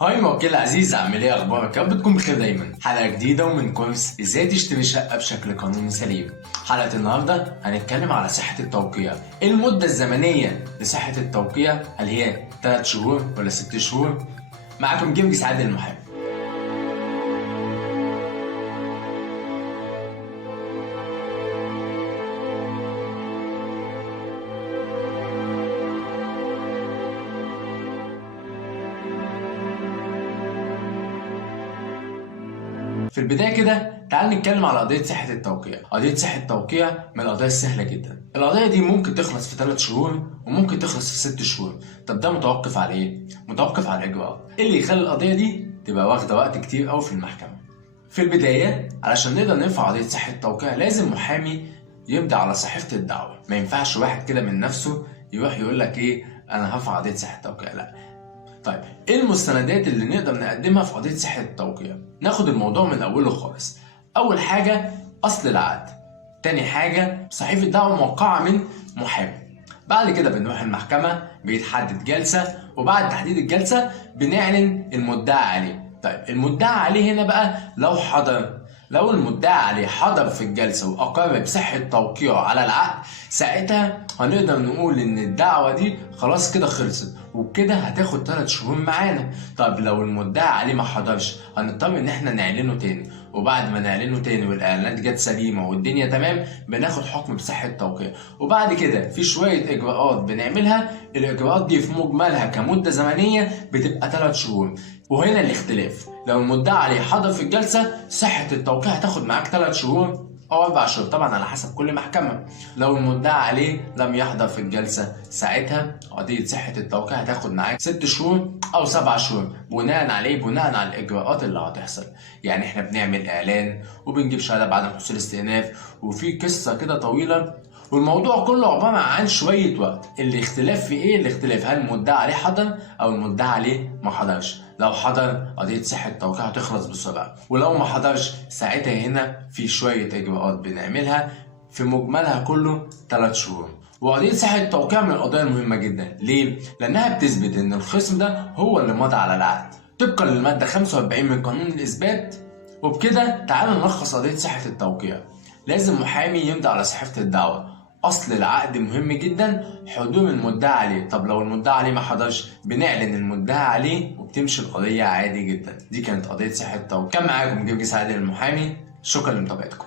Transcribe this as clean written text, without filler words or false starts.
هاي موكل عزيز، عامل ايه؟ اخبارك؟ يا رب تكون بخير دايما. حلقه جديده ومن كورس ازاي تشتري شقه بشكل قانوني سليم. حلقه النهارده هنتكلم على صحه التوقيع. ايه المده الزمنيه لصحه التوقيع؟ هل هي 3 شهور ولا 6 شهور؟ معاكم جيمس عادل المحامي. في البداية كده تعال نتكلم على قضية صحة التوقيع. قضية صحة التوقيع من القضايا السهلة جدا. القضية دي ممكن تخلص في 3 شهور وممكن تخلص في 6 شهور. طب ده متوقف على ايه؟ متوقف على الإجراءات. إيه اللي يخلي القضية دي تبقى واخدة وقت كتير أوي في المحكمة؟ في البداية علشان نقدر نرفع قضية صحة التوقيع لازم محامي يبدأ على صحيفة الدعوة. ما ينفعش واحد كده من نفسه يروح يقول لك ايه أنا هرفع قضية صحة التوقيع، لا. طيب ايه المستندات اللي نقدر نقدمها في قضية صحة التوقيع؟ ناخد الموضوع من اوله خالص. اول حاجة اصل العقد. تاني حاجة صحيفة دعوة موقعة من محامي. بعد كده بنروح المحكمة، بيتحدد جلسة، وبعد تحديد الجلسة بنعلن المدعى عليه. طيب المدعى عليه هنا بقى لو المدعى عليه حضر في الجلسة وأقر بصحة توقيعه على العقد، ساعتها هنقدر نقول إن الدعوة دي خلاص كده خلصت، وبكده هتاخد 3 شهور معانا. طب لو المدعى عليه ما حضرش، هنضطر إن إحنا نعلنه تاني، وبعد ما نعلنه تاني والإعلانات جت سليمة والدنيا تمام، بناخد حكم بصحة توقيع. وبعد كده في شوية إجراءات بنعملها، الإجراءات دي في مجملها كمدة زمنية بتبقى 3 شهور. وهنا الاختلاف، لو المدعى عليه حضر في الجلسة صحة التوقيع هتاخد معاك 3 شهور أو 4 شهور، طبعا على حسب كل محكمة. لو المدعى عليه لم يحضر في الجلسة، ساعتها قضية صحة التوقيع هتاخد معاك 6 شهور أو 7 شهور، بناء على الإجراءات اللي هتحصل. يعني إحنا بنعمل إعلان وبنجيب شهادة بعد حصول استئناف، وفي قصة كده طويلة، والموضوع كله عبارة عن شوية وقت. الاختلاف في ايه؟ الاختلاف هل المدعى عليه حضر او المدعى عليه ما حضرش. لو حضر قضية صحة التوقيع هتخلص بسرعة، ولو ما حضرش ساعتها هنا في شوية اجراءات بنعملها، في مجملها كله 3 شهور. وقضية صحة التوقيع من القضايا المهمة جدا. ليه؟ لأنها بتثبت إن الخصم ده هو اللي مضى على العقد طبقا للمادة 45 من قانون الإثبات. وبكده تعالوا نلخص قضية صحة التوقيع. لازم محامي يمضي على صحيفة الدعوة. اصل العقد مهم جدا، حضور المدعى عليه. طب لو المدعى عليه ما حضرش، بنعلن المدعى عليه وبتمشي القضيه عادي جدا. دي كانت قضيه صحه التوقيع. كان معاكم جرجس عادل المحامي، شكرا لمتابعتكم.